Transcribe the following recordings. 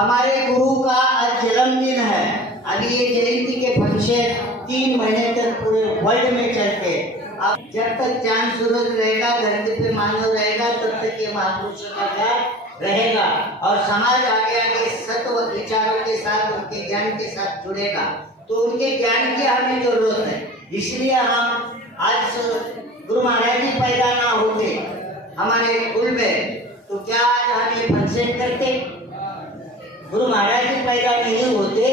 हमारे गुरु का आज जन्मदिन है। अभी ये जयंती के फंक्शन 3 महीने तक पूरे वर्ल्ड में चलते। अब जब तक चांद सूरज रहेगा, धरती पे मानव रहेगा, तब तक ये महापुरुषों का ज्ञान रहेगा और समाज आगे आगे सत्व विचारों के साथ, उनके ज्ञान के साथ जुड़ेगा। तो उनके ज्ञान की हमें जरूरत है। इसलिए हम आज गुरु महाराज जी पैदा ना होते हमारे कुल में, तो क्या आज हम ये फंक्शन करते? गुरु महाराज जी पैदा नहीं होते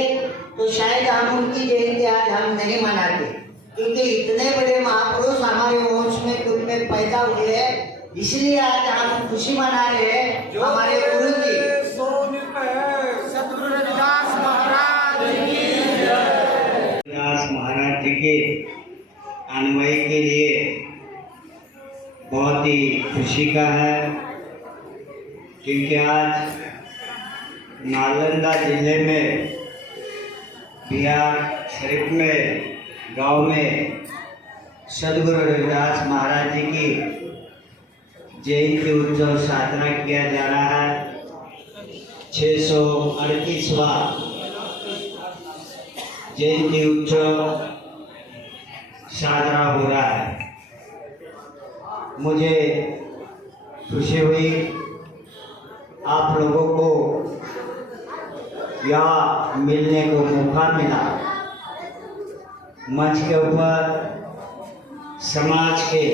तो शायद हम उनकी जयंती आज हम नहीं मनाते, क्योंकि इतने बड़े महापुरुष हमारे वंश में कुल में पैदा हुए हैं। इसलिए आज हम खुशी मना रहे हैं हमारे गुरु की। सतगुरु रविदास महाराज की जय। रविदास महाराज जी के अनुयायी के लिए बहुत ही खुशी का है, क्योंकि आज नालंदा जिले में बिहार शरीफ में गांव में सदगुरु रविदास महाराज जी की जयंती उत्सव साधना किया जा रहा है। 638वां जयंती उत्सव साधना हो रहा है। मुझे खुशी हुई आप लोगों को यहाँ मिलने को मौका मिला। मंच के ऊपर समाज के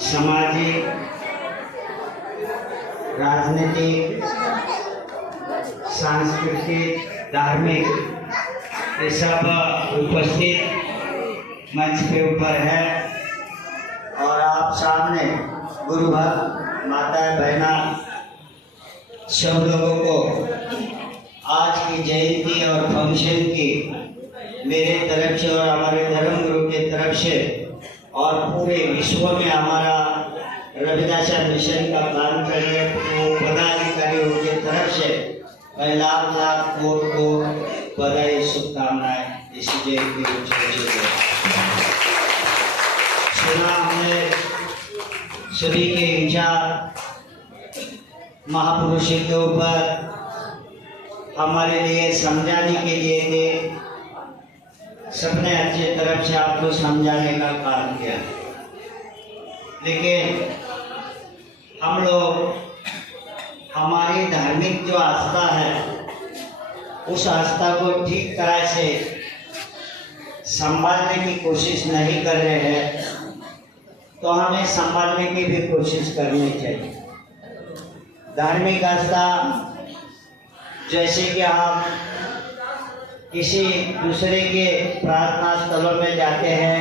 सामाजिक, राजनीतिक, सांस्कृतिक, धार्मिक ये सब उपस्थित मंच के ऊपर है और आप सामने गुरु भक्त माता बहना सब लोगों को आज की जयंती और फंक्शन की मेरे तरफ से और हमारे धर्म गुरु के तरफ से और पूरे विश्व में हमारा रविदास मिशन का काम कर रहे पदाधिकारियों के तरफ से मैं लाख लाख को बधाई शुभकामनाएं इस जयंती उत्सव से सुना। हमने सभी के विचार महापुरुषों के ऊपर हमारे लिए समझाने के लिए थे। सबने अच्छे तरफ से आपको समझाने का काम किया, लेकिन हम लोग हमारी धार्मिक जो आस्था है उस आस्था को ठीक तरह से संभालने की कोशिश नहीं कर रहे हैं, तो हमें संभालने की भी कोशिश करनी चाहिए। धार्मिक आस्था जैसे कि हम किसी दूसरे के प्रार्थना स्थलों में जाते हैं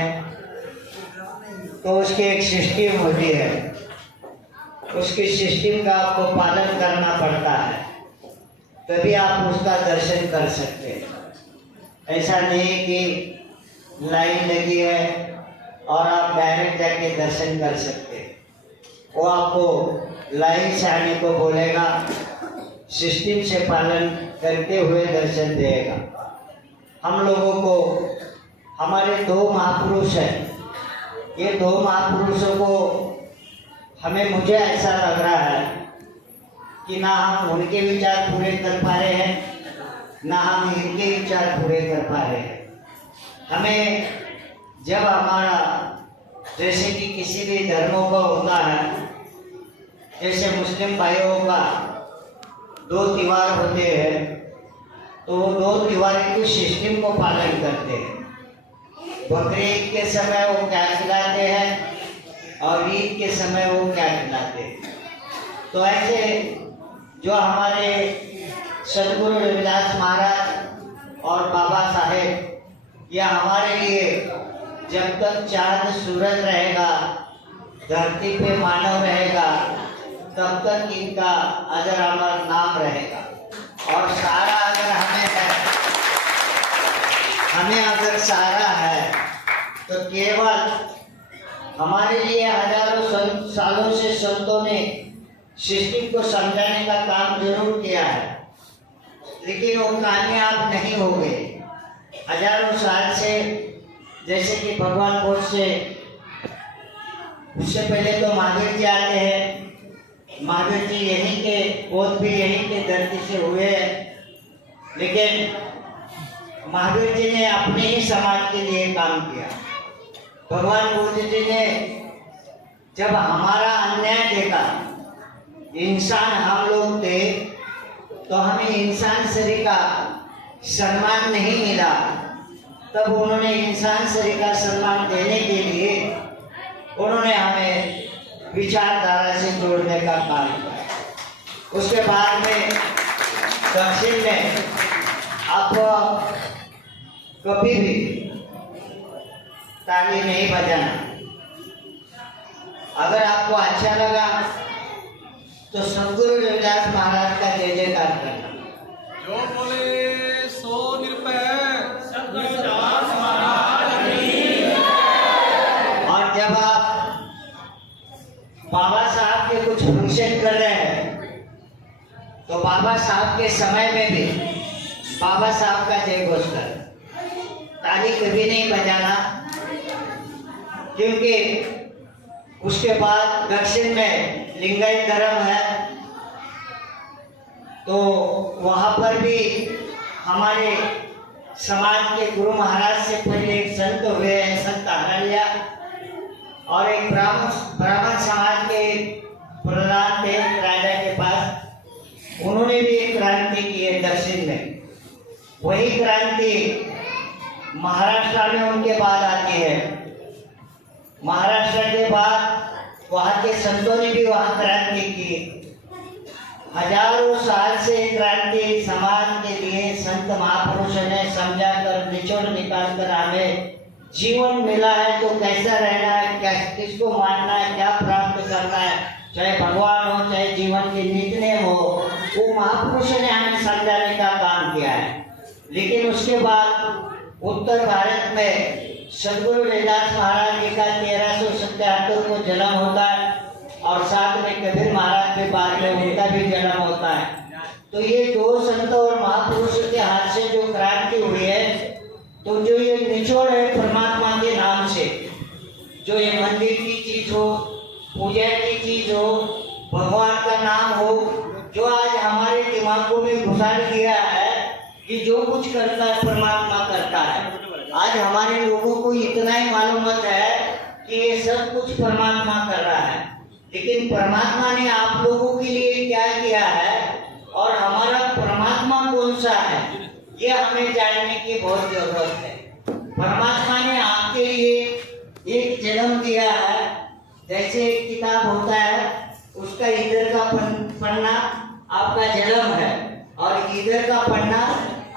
तो उसकी एक सिस्टम होती है, उसकी सिस्टम का आपको पालन करना पड़ता है, तभी आप उसका दर्शन कर सकते हैं। ऐसा नहीं कि लाइन लगी है और आप डायरेक्ट जाके दर्शन कर सकते हैं। वो आपको लाइन से आने को बोलेगा, सिस्टम से पालन करते हुए दर्शन देगा। हम लोगों को हमारे 2 महापुरुष हैं, ये 2 महापुरुषों को मुझे ऐसा लग रहा है कि ना हम उनके विचार पूरे कर पा रहे हैं, ना हम इनके विचार पूरे कर पा रहे हैं। हमें जब हमारा जैसे कि किसी भी धर्मों का होता है, जैसे मुस्लिम भाइयों का 2 त्योहार होते हैं, तो वो 2 त्योहार की सिस्टम को पालन करते हैं। बकरीद के समय वो क्या खिलाते हैं और ईद के समय वो क्या खिलाते हैं। तो ऐसे जो हमारे सदगुरु रविदास महाराज और बाबा साहेब, यह हमारे लिए जब तक चांद सूरज रहेगा, धरती पे मानव रहेगा, तब तक इनका अजर अमर नाम रहेगा। और सारा अगर हमें अगर सारा है तो केवल हमारे लिए हजारों सालों से संतों ने सिस्टम को समझाने का काम जरूर किया है, लेकिन वो कामयाब नहीं हो गए। हजारों साल से जैसे कि भगवान बोध से उससे पहले तो महावीर जी आते हैं, महावीर जी यहीं के बोध भी यहीं के धरती से हुए हैं, लेकिन महावीर जी ने अपने ही समाज के लिए काम किया। भगवान बुद्ध जी ने जब हमारा अन्याय देखा, इंसान हम लोग थे तो हमें इंसान शरीर का सम्मान नहीं मिला, तब उन्होंने इंसान शरीर का सम्मान देने के लिए उन्होंने हमें विचारधारा से जोड़ने का काम किया। उसके बाद में दक्षिण में आप कभी भी ताली नहीं बजाना। अगर आपको अच्छा लगा तो सदगुरु रविदास महाराज का जय जयकार करना। जो बोले सो निरपय सदगुरु रविदास महाराज की। और जब आप बाबा साहब के कुछ फंक्शन कर रहे हैं तो बाबा साहब के समय में भी बाबा साहब का जय घोष कर, ताली कभी नहीं बजाना, क्योंकि उसके बाद दक्षिण में लिंगायत धर्म है तो वहाँ पर भी हमारे समाज के गुरु महाराज से पहले एक संत हुए हैं, संत हरलिया, और एक ब्राह्मण समाज के प्रधान थे राजा के पास, उन्होंने भी एक क्रांति की है दक्षिण में। वही क्रांति महाराष्ट्र में उनके बाद आती है। महाराष्ट्र के बाद वहाँ के संतों ने भी वहाँ क्रांति की। हजारों साल से क्रांति समाज के लिए संत महापुरुषों ने समझा कर निचोड़ निकाल कर हमें जीवन मिला है तो कैसा रहना है, क्या किसको मानना है, क्या प्राप्त करना है, चाहे भगवान हो चाहे जीवन के नित्य हो, वो महापुरुषों ने हमें समझाने का काम किया है। लेकिन उसके बाद उत्तर भारत में सदगुरु रविदास महाराज जी का 1377 को जन्म होता है और साथ में कबीर महाराज के बाद में उनका भी जन्म होता है। तो ये दो संत और महापुरुषों के हाथ से जो क्रांति हुई है, तो जो ये निचोड़ है परमात्मा के नाम से, जो ये मंदिर की चीज हो, पूजा की चीज हो, भगवान का नाम हो, जो आज हमारे दिमागों में घुसा दिया है कि जो कुछ करता है परमात्मा करता है। आज हमारे लोगों को इतना ही मालूम है कि ये सब कुछ परमात्मा कर रहा है, लेकिन परमात्मा ने आप लोगों के लिए क्या किया है और हमारा परमात्मा कौन सा है, ये हमें जानने की बहुत जरूरत है। परमात्मा ने आपके लिए एक जन्म दिया है। जैसे एक किताब होता है, उसका इधर का पन्ना आपका जन्म है और इधर का पन्ना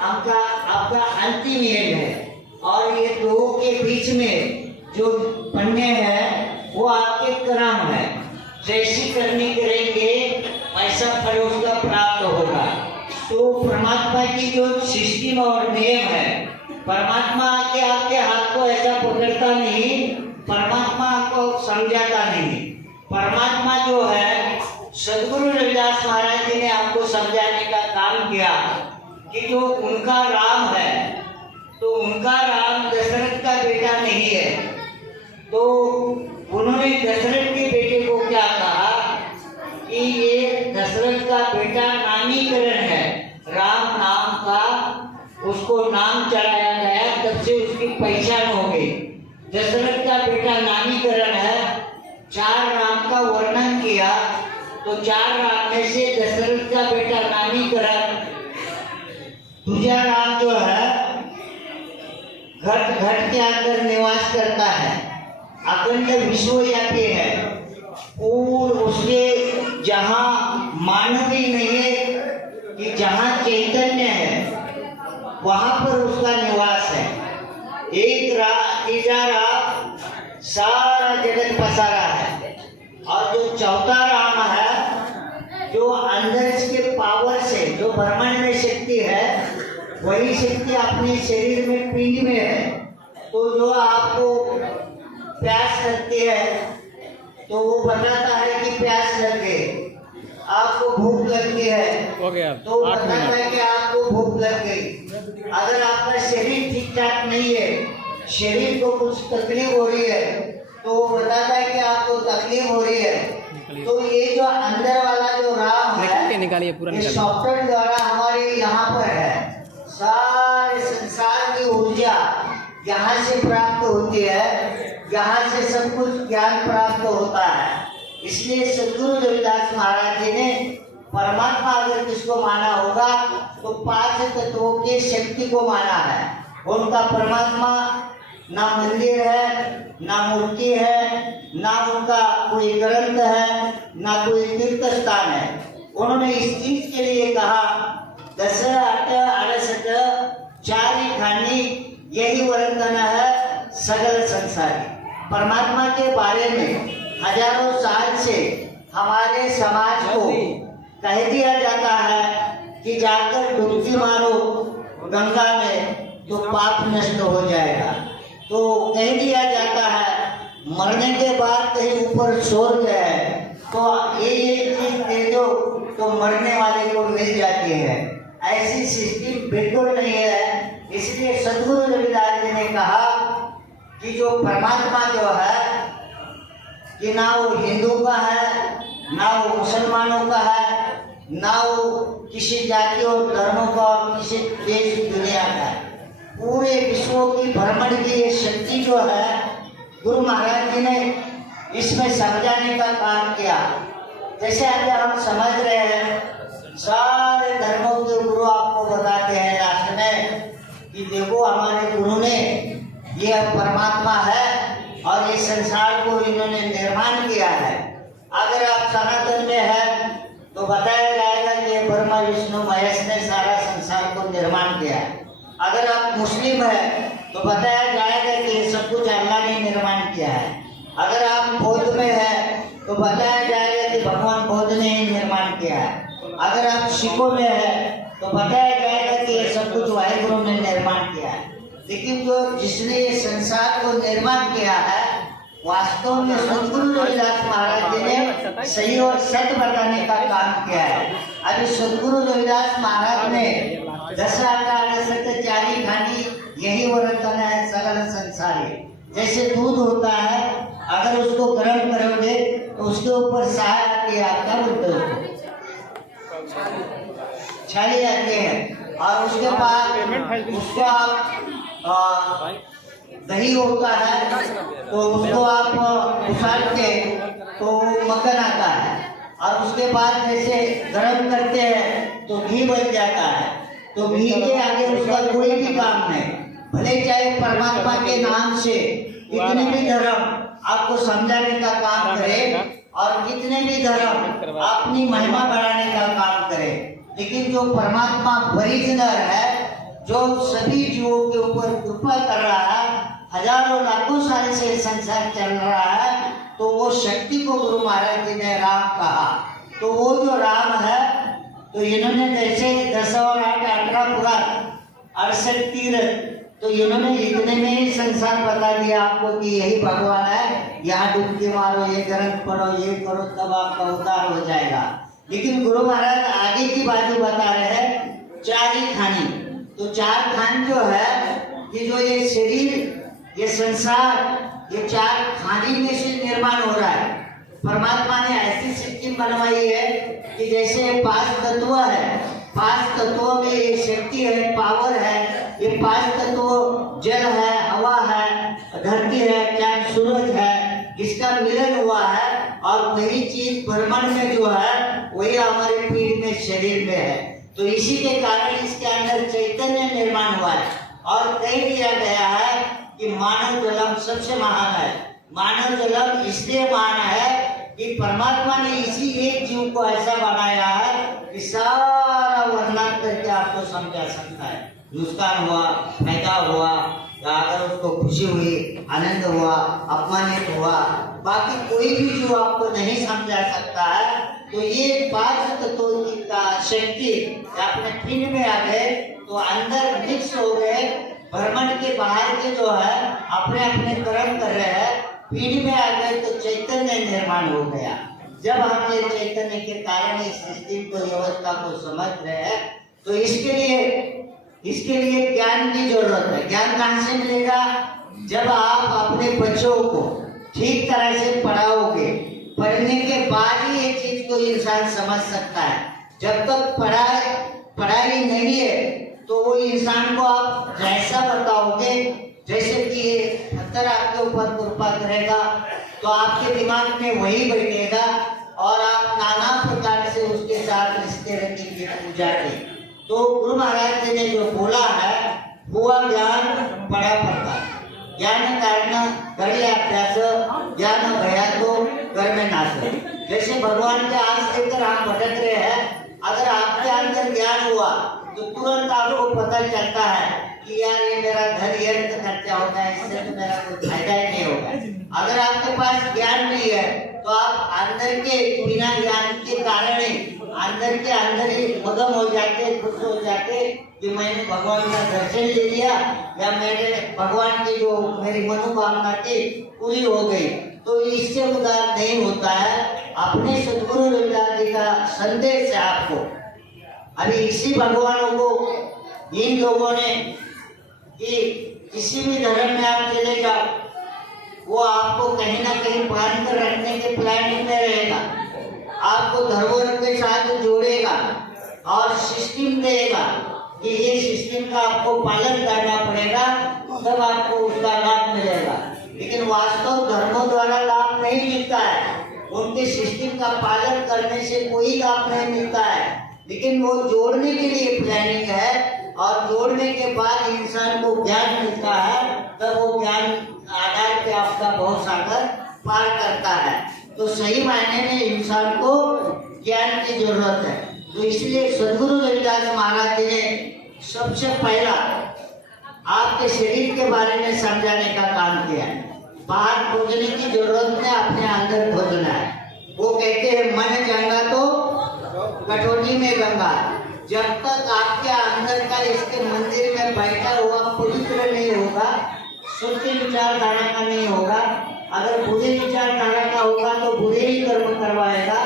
आपका अंतिम एंड है, और ये दो के बीच में जो पन्ने हैं वो आपके कर्म है। जैसी करनी करेंगे वैसा फल उसका प्राप्त होगा। तो परमात्मा की जो सिस्टम और नियम है, परमात्मा आके आपके हाथ को ऐसा पकड़ता नहीं, परमात्मा आपको समझाता नहीं। परमात्मा जो है सदगुरु रविदास महाराज जी ने आपको समझाने का काम किया कि जो उनका राम है तो उनका राम दशरथ का बेटा नहीं है। तो उन्होंने दशरथ के बेटे को क्या कहा कि ये दशरथ का बेटा नामीकरण है, राम नाम का उसको नाम चढ़ाया गया, तब से उसकी पहचान हो गई। दशरथ का बेटा नामीकरण है। 4 राम का वर्णन किया तो 4 राम में से दशरथ का बेटा नामीकरण। दूसरा राम जो है घट घट के अंदर निवास करता है, अखंड विश्वव्यापी है, और उसके जहाँ मानव ही नहीं है कि जहाँ चैतन्य है वहाँ पर उसका निवास है। तीसरा राम सारा जगत पसारा है, और जो चौथा राम है जो अंदर इसके पावर से जो ब्रह्मांड में शक्ति है, वही शक्ति अपने शरीर में पिंड में है। तो जो आपको प्यास लगती है तो वो बताता है कि प्यास लग गई, आपको भूख लगती है तो वो बताता है कि आपको भूख लग गई। अगर आपका शरीर ठीक ठाक नहीं है, शरीर को कुछ तकलीफ हो रही है, तो वो बताता है कि आपको तकलीफ हो रही है। तो ये जो अंदर वाला जो राम है, निकालिए पूरा ये सॉफ्टवेयर द्वारा हमारे यहाँ पर है। सारे संसार की ऊर्जा यहाँ से प्राप्त होती है, यहाँ से सब कुछ ज्ञान प्राप्त होता है। इसलिए सद्गुरु रविदास महाराज जी ने परमात्मा अगर किसको माना होगा तो 5 तत्वों की शक्ति को माना है। उनका परमात्मा ना मंदिर है, ना मूर्ति है, ना उनका कोई ग्रंथ है, ना कोई तीर्थ स्थान है। उन्होंने इस चीज के लिए कहा 10 8 68 चारी खानी यही वर्णन है सगल संसारी। परमात्मा के बारे में हजारों साल से हमारे समाज को कह दिया जाता है कि जाकर डुबकी मारो गंगा में तो पाप नष्ट हो जाएगा। तो कह दिया जाता है मरने के बाद कहीं ऊपर स्वर्ग है तो ये चीज दे दो तो मरने वाले को मिल जाती है। ऐसी सिस्टम बिल्कुल नहीं है। इसलिए सद्गुरु रविदास जी ने कहा कि जो परमात्मा जो है कि ना वो हिंदू का है, ना वो मुसलमानों का है, ना वो किसी जाति और धर्मों का और किसी देश दुनिया का है। पूरे विश्व की भ्रमण की ये शक्ति जो है गुरु महाराज जी ने इसमें समझाने का काम किया। जैसे आज हम समझ रहे हैं सारे धर्मों के गुरु आपको बताते हैं लास्ट में कि देखो हमारे गुरु ने ये परमात्मा है और ये संसार को इन्होंने निर्माण किया है। अगर आप सनातन में है तो बताया जाएगा कि ब्रह्मा विष्णु महेश ने सारा संसार को निर्माण किया है। अगर आप मुस्लिम है तो बताया जाएगा कि ये सब कुछ अल्लाह ने निर्माण किया है। अगर आप बौद्ध में है तो बताया जाएगा कि भगवान बुद्ध ने ही निर्माण किया है। अगर आप सिखों में है तो बताया जाएगा कि ये सब कुछ वाहिगुरु ने निर्माण किया है। लेकिन जो जिसने ये संसार को निर्माण किया है वास्तव में सद्गुरु रविदास महाराज जी ने सही और सत्य बताने का काम किया है। अभी सद्गुरु रविदास महाराज ने 10 8 68 चारी खानी यही वर्णन है सगल संसारी। जैसे दूध होता है अगर उसको गर्म करोगे तो उसके ऊपर साय आती है, आप क्या बोलते हो, छाली आती है और उसके बाद उसको आप दही होता है तो उसको आप उछाल के तो मक्खन आता है और उसके बाद जैसे गर्म करते हैं तो घी बन जाता है। तो घी के आगे उसका कोई भी काम नहीं। भले चाहे परमात्मा के नाम से कितने भी धर्म आपको समझाने का काम करे और कितने भी धर्म अपनी महिमा बढ़ाने का काम करे, लेकिन जो परमात्मा ओरिजिनल है जो सभी जीवों के ऊपर कृपा कर रहा है, हजारों लाखों साल से संसार चल रहा है, तो वो शक्ति को गुरु महाराज जी ने राम कहा। तो वो जो राम है तो इन्होंने जैसे 10 और 8 18 पूरा 68 तीर्थ तो इन्होंने इतने में ही संसार बता दिया आपको कि यही भगवान है, यहाँ डुबकी मारो, ये ग्रंथ पढ़ो, ये करो, तब आपका उद्धार हो जाएगा। लेकिन गुरु महाराज आगे की बातें बता रहे हैं 4 ही खानी। तो 4 खान जो है कि जो ये शरीर ये संसार ये 4 खानी में से निर्माण हो रहा है। परमात्मा ने ऐसी सिस्टम बनवाई है कि जैसे 5 तत्व है, 5 तत्वों में ये शक्ति है, पावर है। ये 5 तत्व जल है, हवा है, धरती है, चांद सूरज है, इसका मिलन हुआ है और वही चीज ब्रह्मांड में जो है वही हमारे पीठ में शरीर में है। तो इसी के कारण इसके अंदर चैतन्य निर्माण हुआ है और कह दिया गया है कि मानव जन्म सबसे महान है। मानव जन्म इसलिए महान है कि परमात्मा ने इसी एक जीव को ऐसा बनाया है कि सारा वर्णन करके आपको समझा सकता है। नुकसान हुआ, फायदा हुआ, अगर उसको खुशी हुई, आनंद हुआ, अपमानित हुआ, बाकी कोई भी जीव आपको नहीं समझा सकता है। तो ये 5 तत्वों की शक्ति अपने पिंड में आ गए तो अंदर मिक्स हो गए। ब्रह्मांड के बाहर के जो है अपने अपने कर्म कर रहे हैं, पीढ़ी में आ गए तो चैतन्य निर्माण हो गया। जब हम ये चैतन्य के कारण इस सिस्टम को व्यवस्था को समझ रहे हैं तो इसके लिए ज्ञान की जरूरत है। ज्ञान कहाँ से मिलेगा? जब आप अपने बच्चों को ठीक तरह से पढ़ाओगे, पढ़ने के बाद ही ये चीज को इंसान समझ सकता है। जब तक पढ़ाई नहीं है तो वो इंसान को आप जैसा बताओगे, जैसे कि ये पत्थर आपके ऊपर कृपा करेगा तो आपके दिमाग में वही बैठेगा और आप नाना प्रकार से उसके साथ रिश्ते रखेंगे पूजा के। तो गुरु महाराज जी ने जो बोला है, हुआ ज्ञान पढ़ा पड़ता, ज्ञान कारण घड़ी अभ्यास, ज्ञान भया तो घर में नाश। जैसे भगवान के आस लेकर हम भटक रहे हैं, अगर आपके अंदर ज्ञान हुआ तो तुरंत आपको पता चलता है कि यार ये मेरा घर व्यर्थ खर्चा होता है, इससे तो मेरा कोई फायदा ही नहीं होगा। अगर आपके पास ज्ञान नहीं है तो आप अंदर के बिना ज्ञान के कारण ही अंदर ही मगन हो जाते, खुश हो जाते कि मैंने भगवान का दर्शन ले लिया या मैंने भगवान की जो मेरी मनोकामना थी पूरी हो गई। तो इससे उदार नहीं होता है। अपने सदगुरु रविदास जी का संदेश है आपको। अभी इसी भगवानों को इन लोगों ने कि किसी भी धर्म में आप चले जाओ, वो आपको कहीं ना कहीं बांध कर रखने के प्लानिंग में रहेगा, आपको धर्मों के साथ जोड़ेगा और सिस्टम देगा कि ये सिस्टम का आपको पालन करना पड़ेगा, तब आपको उसका लाभ मिलेगा। लेकिन वास्तव धर्मों द्वारा लाभ नहीं मिलता है, उनके सिस्टम का पालन करने से कोई लाभ नहीं मिलता है। लेकिन वो जोड़ने के लिए प्लानिंग है और जोड़ने के बाद इंसान को ज्ञान मिलता है, तब वो ज्ञान आधार पे आपका बहुत सागर पार करता है। तो सही मायने में इंसान को ज्ञान की जरूरत है। तो इसलिए सदगुरु रविदास महाराज जी ने सबसे पहला आपके शरीर के बारे में समझाने का काम किया है। बाहर खोजने की जरूरत नहीं, अपने अंदर खोजना है। वो कहते हैं मन गंगा तो कटोरी में गंगा। जब तक आपके अंदर का इसके मंदिर में बैठा हुआ पवित्र नहीं होगा, शुद्ध विचारधारा का नहीं होगा। अगर बुरी विचारधारा का होगा तो बुरे ही कर्म करवाएगा।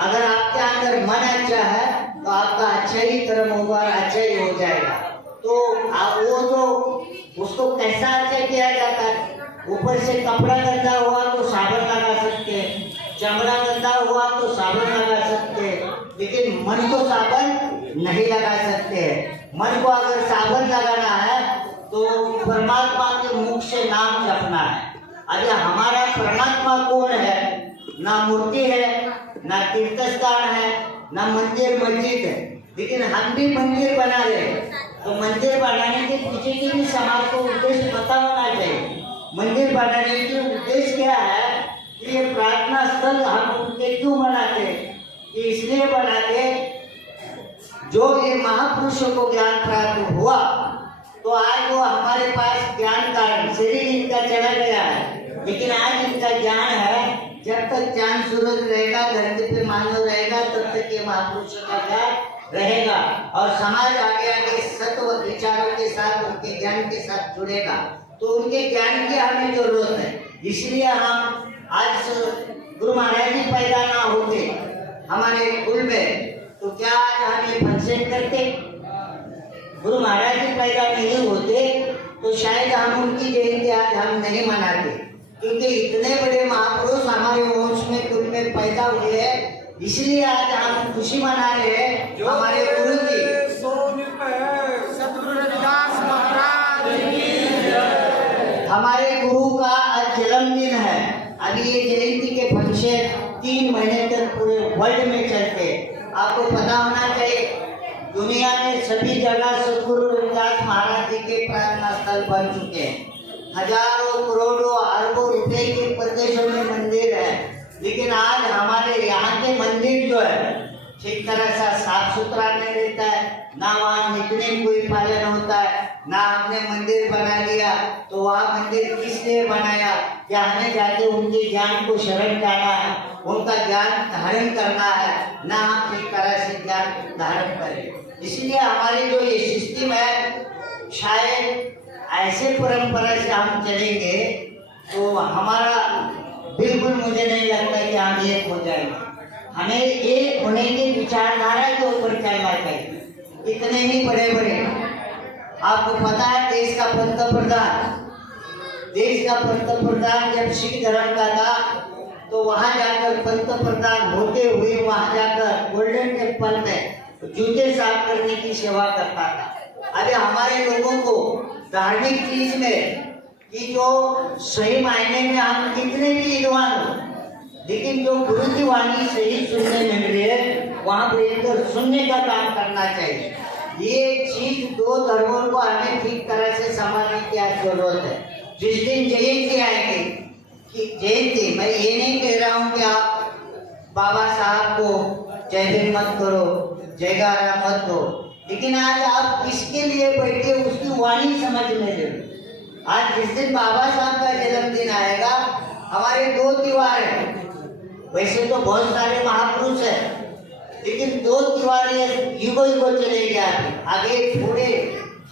अगर आपके अंदर मन अच्छा है तो आपका अच्छा ही कर्म होगा, अच्छा ही हो जाएगा। तो वो जो उसको कैसा अच्छा किया जाता है, ऊपर से कपड़ा गंदा हुआ तो साबुन लगा सकते हैं, चमड़ा गंदा हुआ तो साबुन लगा सकते हैं, लेकिन मन को साबुन नहीं लगा सकते हैं। मन को अगर साबुन लगाना है तो परमात्मा के मुख से नाम जपना है। अरे हमारा परमात्मा कौन है? ना मूर्ति है, ना तीर्थ स्थान है, ना मंदिर मस्जिद है, लेकिन हम भी मंदिर बना रहे हैं। तो मंदिर बनाने के पीछे की भी समाज को उद्देश्य पता होना चाहिए। मंदिर बनाने के उद्देश्य क्या है? ये प्रार्थना स्थल हम उनके क्यों बनाते हैं? इसलिए बनाते जो ये महापुरुषों को ज्ञान प्राप्त हुआ तो आज वो हमारे पास ज्ञान कारण शरीर इनका चला गया है, लेकिन आज इनका ज्ञान है। जब तक ज्ञान सूरज रहेगा, धरती पे मानव रहेगा, तब तक ये महापुरुषों का ज्ञान रहेगा और समाज आगे आगे सत्व विचारों के साथ, उनके ज्ञान के साथ जुड़ेगा। तो उनके ज्ञान की हमें जरूरत है। इसलिए हम आज गुरु महाराज जी पैदा ना होते हमारे कुल में तो क्या आज हम ये फंक्शन करते? गुरु महाराज जी पैदा नहीं होते तो शायद हम उनकी जयंती आज हम नहीं मनाते, क्योंकि इतने बड़े महापुरुष हमारे वंश में कुल में पैदा हुए हैं। इसलिए आज हम खुशी मना रहे हैं हमारे गुरु की। सदगुरु रविदास महाराज की हमारे गुरु का आज जन्मदिन है। अभी ये जयंती के फंक्शन 3 महीने तक पूरे वर्ल्ड में चलते हैं। आपको पता होना चाहिए दुनिया में सभी जगह सदगुरु रविदास महाराज जी के प्रार्थना स्थल बन चुके हैं। हजारों करोड़ों अरबों रुपए के प्रदेशों में मंदिर है, लेकिन आज हमारे यहाँ के मंदिर जो है ठीक तरह से साफ सुथरा नहीं रहता है, ना वहाँ नित्य कोई पालन होता है, ना हमने मंदिर बना लिया तो वहाँ मंदिर किस लिए बनाया? क्या हमें जाके उनके ज्ञान को शरण जाना है, उनका ज्ञान धारण करना है, ना हम एक तरह से ज्ञान धारण करें। इसलिए हमारी जो ये सिस्टम है, शायद ऐसे परंपरा से हम चलेंगे तो हमारा बिल्कुल मुझे नहीं लगता कि हम एक हो जाएंगे। हमें एक होने की विचारधारा के ऊपर चलना चाहिए। इतने ही बड़े बड़े आपको पता है देश का पंतप्रधान जब सिख धर्म का था तो वहां जाकर पंत प्रधान होते हुए वहां जाकर गोल्डन टेम्पल में जूते साफ करने की सेवा करता था। अभी हमारे लोगों को धार्मिक चीज में कि जो सही मायने में हम कितने भी विद्वान हो, लेकिन जो गुरु की वाणी सही सुनने मिल रही है वहां बैठकर सुनने का काम करना चाहिए। ये चीज दो धर्मों को हमें ठीक तरह से समझने की जरूरत है। जिस दिन जयंती आएगी कि जयंती, मैं ये नहीं कह रहा हूँ कि आप बाबा साहब को जय भीम मत करो, जयकारा मत दो, लेकिन आज आप किसके लिए बैठे उसकी वाणी समझने दो। आज जिस दिन बाबा साहब का जन्मदिन आएगा, हमारे दो त्योहार हैं। वैसे तो बहुत सारे महापुरुष हैं, लेकिन दो त्योहार ये युगो युगो चले जाए, आगे थोड़े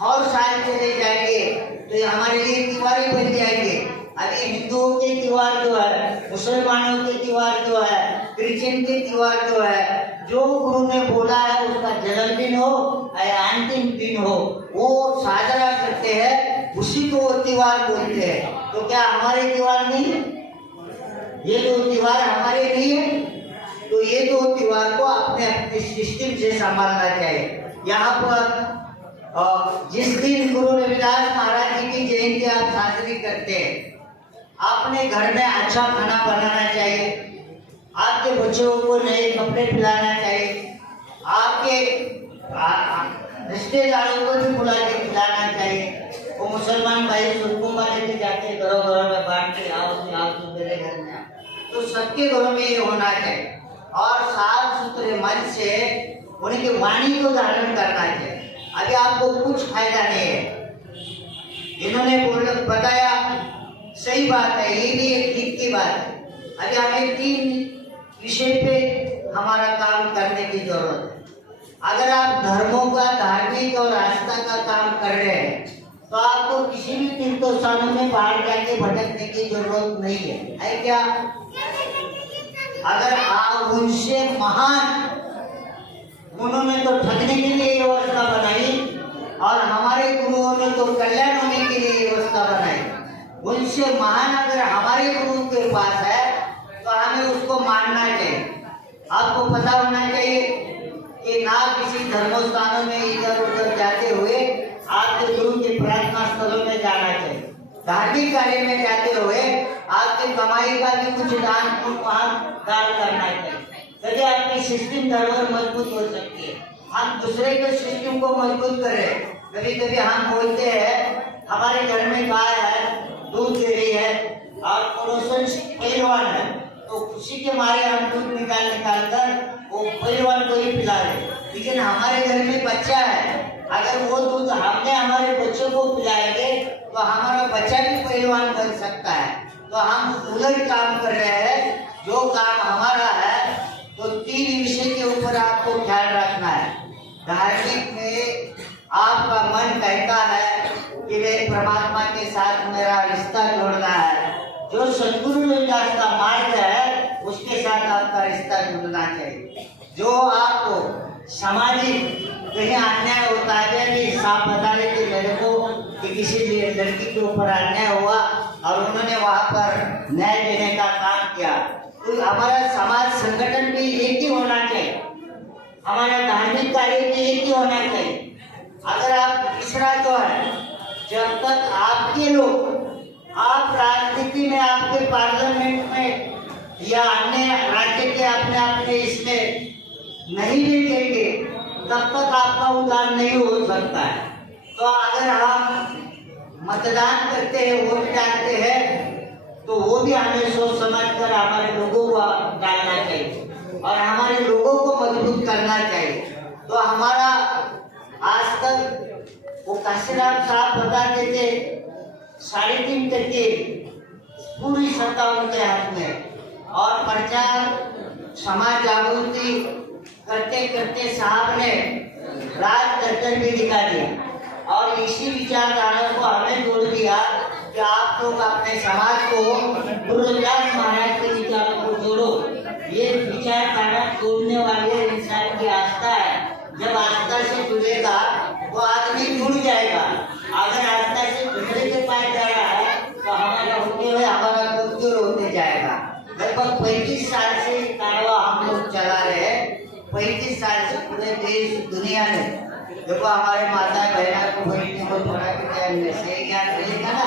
और साल चले जाएंगे तो ये हमारे लिए त्योहार ही बन जाएंगे। अभी हिंदुओं के त्योहार जो है, मुसलमानों के त्योहार जो है, क्रिश्चियन के त्योहार जो है, जो गुरु ने बोला है उसका जन्मदिन हो या अंतिम दिन हो वो साजरा करते हैं, उसी को वो त्योहार बोलते हैं। तो क्या हमारे त्योहार नहीं है? ये दो त्योहार हमारे नहीं है? तो ये दो त्योहार को अपने अपने सिस्टम से संभालना चाहिए। यहाँ पर जिस दिन गुरु रविदास महाराज जी की जयंती आप शादी करते हैं, अपने घर में अच्छा खाना बनाना चाहिए, आपके बच्चों को नए कपड़े पिलाना चाहिए, आपके रिश्तेदारों को भी बुला के खिलाना चाहिए। वो मुसलमान भाई सुरकुंबा लेके जाते घरों घरों में बांटते, आओ तो मेरे घर में, तो सबके घरों में ये होना चाहिए और साफ सुथरे मन से उनकी वाणी को धारण करना चाहिए। अभी आपको कुछ फायदा नहीं है, इन्होंने बताया सही बात है, ये भी एक ठीक की बात है। अभी हमें 3 विषय पे हमारा काम करने की जरूरत है। अगर आप धर्मों का, धार्मिक और आस्था का काम कर रहे हैं तो आपको किसी भी तीर्थ स्थानों में बाहर जाके भटकने की जरूरत नहीं है क्या? अगर आप उनसे महान, उन्होंने तो ठगने के लिए व्यवस्था बनाई और हमारे गुरुओं ने तो कल्याण होने के लिए व्यवस्था बनाई। उनसे महान अगर हमारे गुरु के पास है तो हमें उसको मानना चाहिए। आपको पता होना चाहिए कि ना किसी धर्मस्थानों में इधर उधर जाते हुए आपके गुरु के प्रार्थना स्थलों में जाना चाहिए। धार्मिक कार्य में जाते हुए आपकी कमाई का भी कुछ दान करना चाहिए, तभी आपकी सिस्टम धरोहर मजबूत हो सकती है। हम दूसरे के सिस्टम को मजबूत करें। कभी कभी हम बोलते हैं हमारे घर में गाय है, दूध दे रही है और पड़ोसन पहलवान है, तो खुशी के मारे हम दूध निकाल कर वो पहलवान को ही पिला रहे, लेकिन हमारे घर में बच्चा है, अगर वो दूध हमने हमारे बच्चों को पिलाएंगे तो हमारा बच्चा भी पहलवान बन सकता है। तो हम उलट काम कर रहे हैं। जो काम हमारा है तो 3 विषय के ऊपर आपको ख्याल रखना है। धार्मिक में आपका मन कहता है कि वे परमात्मा के साथ मेरा रिश्ता जोड़ना है, जो सद्गुरु रविदास का मार्ग है उसके साथ आपका रिश्ता जुड़ना चाहिए। जो आपको सामाजिक कहीं अन्याय होता है, अभी साफ बता रहे थे मेरे को कि किसी लड़की के ऊपर अन्याय हुआ और उन्होंने वहां पर न्याय देने का काम किया, तो हमारा समाज संगठन भी एक ही होना चाहिए, हमारा धार्मिक कार्य भी एक ही होना चाहिए। अगर आप तीसरा जो है, जब तक आपके लोग आप राजनीति में, आपके पार्लियामेंट में या अन्य राज्य के अपने इसमें नहीं देखेंगे तब तक आपका उद्धार नहीं हो सकता है। तो अगर हम मतदान करते हैं, वोट डालते हैं, तो वो भी हमें सोच समझ कर हमारे लोगों को डालना चाहिए और हमारे लोगों को मजबूत करना चाहिए। तो हमारा आज तक वो काशीराम साहब बताते थे 3.5 टके पूरी सत्ता उनके हाथ में, और प्रचार समाज जागृति करते करते साहब ने राज कर भी दिखा दिया और इसी विचारधारा को हमें जोड़ दिया कि आप लोग अपने समाज को गुरु रविदास महाराज के विचारों को जोड़ो। ये विचारधारा जोड़ने वाले इंसान की आस्था है। जब आस्था से जुड़ेगा वो आदमी जुड़ जाएगा। अगर आस्था से दूसरे के पास जा रहा है तो हमारा होते हुए हमारा कमजोर होते जाएगा। लगभग बैठने को थोड़ा सही ज्ञान रहेगा ना,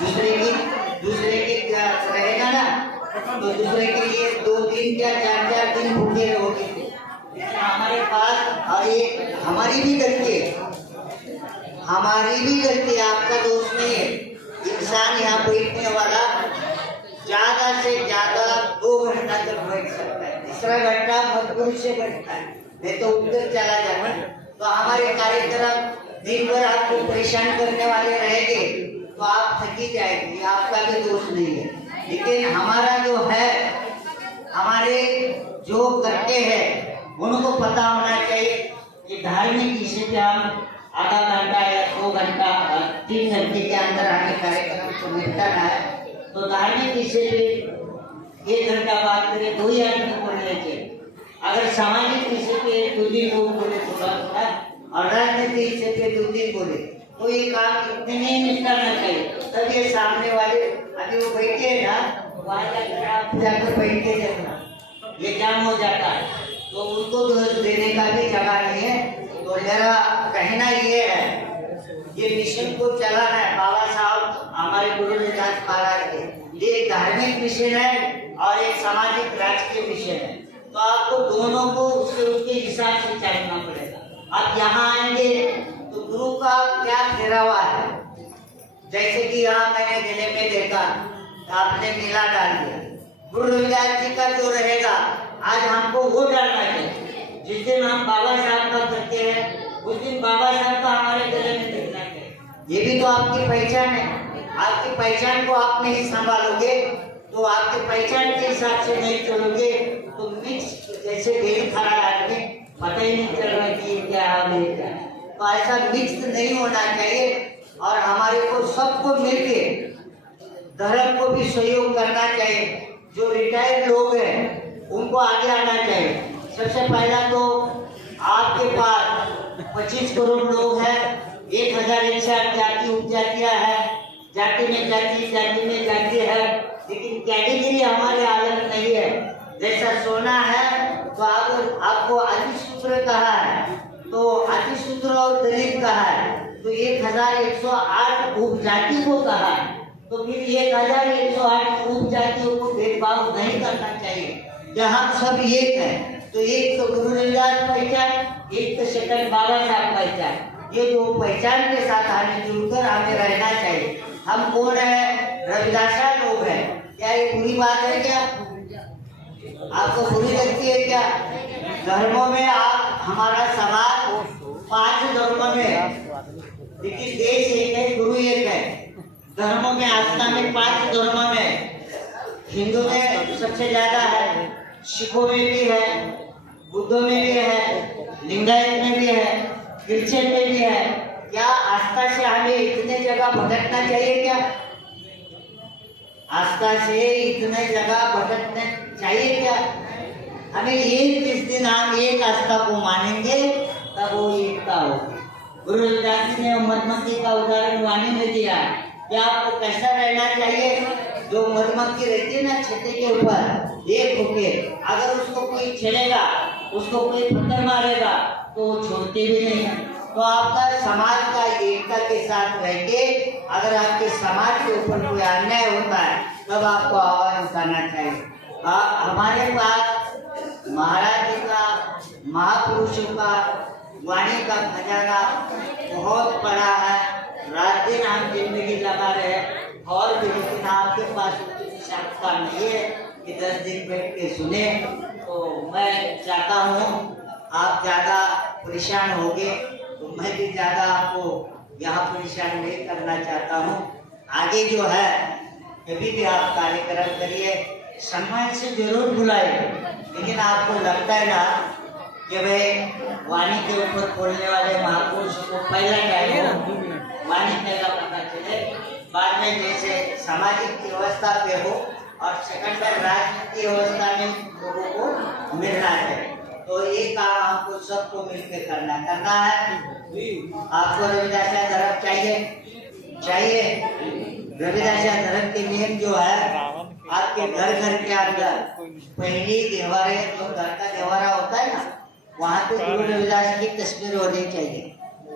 दूसरे की रहेगा ना, तो दूसरे के लिए 2-3 या 4-4 दिन भूखे रहोगे। हमारे पास, और ये हमारी भी गलती है, आपका दोस्त नहीं है। इंसान यहाँ बैठने वाला ज्यादा से ज्यादा 2 घंटा तक बैठ सकता है, तीसरा घंटा मजबूरी से बैठता है, नहीं तो उधर चला जाता है। तो हमारे कार्यक्रम दिन भर आपको परेशान करने वाले रहेंगे तो आप थकी जाएंगे, आपका भी दोष नहीं है। लेकिन हमारा जो है, हमारे जो करते हैं उनको पता होना चाहिए कि धार्मिक विषय पे हम आधा घंटा या 2 घंटा 3 घंटे के अंदर हमें कार्यक्रम को निपटाना है। तो धार्मिक विषय पे 1 घंटा बात करें, 2 ही आदमी बोलने चाहिए। अगर सामाजिक विषय पे 2-3 लोग बोले थोड़ा और राजनीतिक विषय पे 2-3 बोले तो ये काम इतने नहीं निपटाना चाहिए। तब ये सामने वाले अभी वो बैठे हैं ना, वहाँ जाकर बैठ के देखना ये जाम हो जाता है, तो उनको दोष देने का भी जगह नहीं है। तो मेरा कहना ये है, ये मिशन को चलाना है बाबा साहब हमारे गुरु रविदास महाराज के। ये एक धार्मिक मिशन है और एक सामाजिक राजकीय मिशन है, तो आपको दोनों को उसके हिसाब से चलना पड़ेगा। आप यहाँ आएंगे तो गुरु का क्या फेरावा है, जैसे कि यहाँ मैंने जिले में देखा आपने मेला डाल दिया, गुरु रविदास जी का जो रहेगा आज हमको वो डालना चाहिए। जिस दिन हम बाबा साहब का करते हैं उस दिन बाबा साहब का हमारे गले में दिखना चाहिए। ये भी तो आपकी पहचान है, आपकी पहचान को आप नहीं संभालोगे तो आपकी पहचान के हिसाब से नहीं चलोगे तो मिक्स जैसे भेड़ खड़ा आदमी पता ही नहीं चल रहा कि क्या है क्या। तो ऐसा मिक्स नहीं होना चाहिए और हमारे को सबको मिलके धर्म को भी सहयोग करना चाहिए। जो रिटायर्ड लोग हैं उनको आगे आना चाहिए। सबसे पहला तो आपके पास 25 करोड़ लोग हैं, 1001 जाति उपजातियां है, जाति में जाति है, लेकिन कैटेगरी हमारे आलम नहीं है। जैसा सोना है तो आपको अतिशूद्र कहा है, तो अतिशूद्र और दलित कहा है, तो 1108 उपजाति को कहा है, तो फिर 1108 उपजातियों को भेदभाव नहीं करना चाहिए। जहाँ सब एक है तो एक तो गुरु रविदास पहचान, एक तो सेकंड बाबा साहब पहचान। ये दो पहचान के साथ हमें जुड़कर हमें रहना चाहिए। हम कौन है? रविदासा लोग हैं। क्या ये बुरी बात है क्या? आपको बुरी लगती है क्या? धर्मों में आप हमारा समाज 5 धर्मों में, लेकिन देश एक है, गुरु एक है। धर्मों में आस्था में 5 धर्मों में हिंदू में सबसे ज्यादा है, सिखों में भी है, बुद्धों में भी है, लिंगायत में भी है, क्रिश्चियन में भी है। क्या आस्था से हमें इतने जगह भटकना चाहिए क्या? आस्था से इतने जगह भटकना चाहिए क्या? हमें एक जिस दिन हम एक आस्था को मानेंगे तब वो एकता होगी। गुरु रविदास जी ने मधुमक्खी का उदाहरण वाणी में दिया कि आपको कैसा रहना चाहिए। जो मधुमक्खी रहती है ना छत्ते के ऊपर एक होके, अगर उसको कोई छेड़ेगा, उसको कोई पत्थर मारेगा तो वो छोड़ते भी नहीं है। तो आपका समाज का एकता के साथ रह के अगर आपके समाज के ऊपर कोई अन्याय होता है तब आपको आवाज उठाना चाहिए। हमारे पास महाराज जी का, महापुरुषों का वाणी का खजाना बहुत बड़ा है। रात दिन हम जिंदगी लगा रहे और भी, लेकिन आपके पास उतनी क्षमता नहीं है कि 10 दिन बैठ के सुने। तो मैं चाहता हूँ आप ज़्यादा परेशान होगे तो मैं भी ज़्यादा आपको यहाँ परेशान नहीं करना चाहता हूँ। आगे जो है कभी भी आप कार्यक्रम करिए, सम्मान से जरूर बुलाए, लेकिन आपको लगता है ना कि भाई वाणी के ऊपर बोलने वाले महापुरुष को पहला चाहिए, वाणी पहला पता चले, बाद में जैसे सामाजिक व्यवस्था पे हो और सेकंडरी राजनीतिक व्यवस्था में लोगों को मिलना है। तो ये काम हमको सबको मिलकर करना है। आपको रविदासा धर्म चाहिए। रविदासा धर्म के नियम जो है आपके घर के अंदर पहली देवारे, जो घर का देवारा होता है ना, वहाँ पे गुरु रविदास की तस्वीर होनी चाहिए।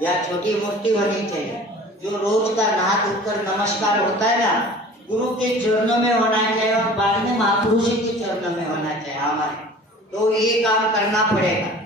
या छोटी मूर्ति होनी चाहिए। जो रोज का नहा धोकर नमस्कार होता है ना, गुरु के चरणों में होना चाहिए और बाद में महापुरुष के चरणों में होना चाहिए हमारे। तो ये काम करना पड़ेगा।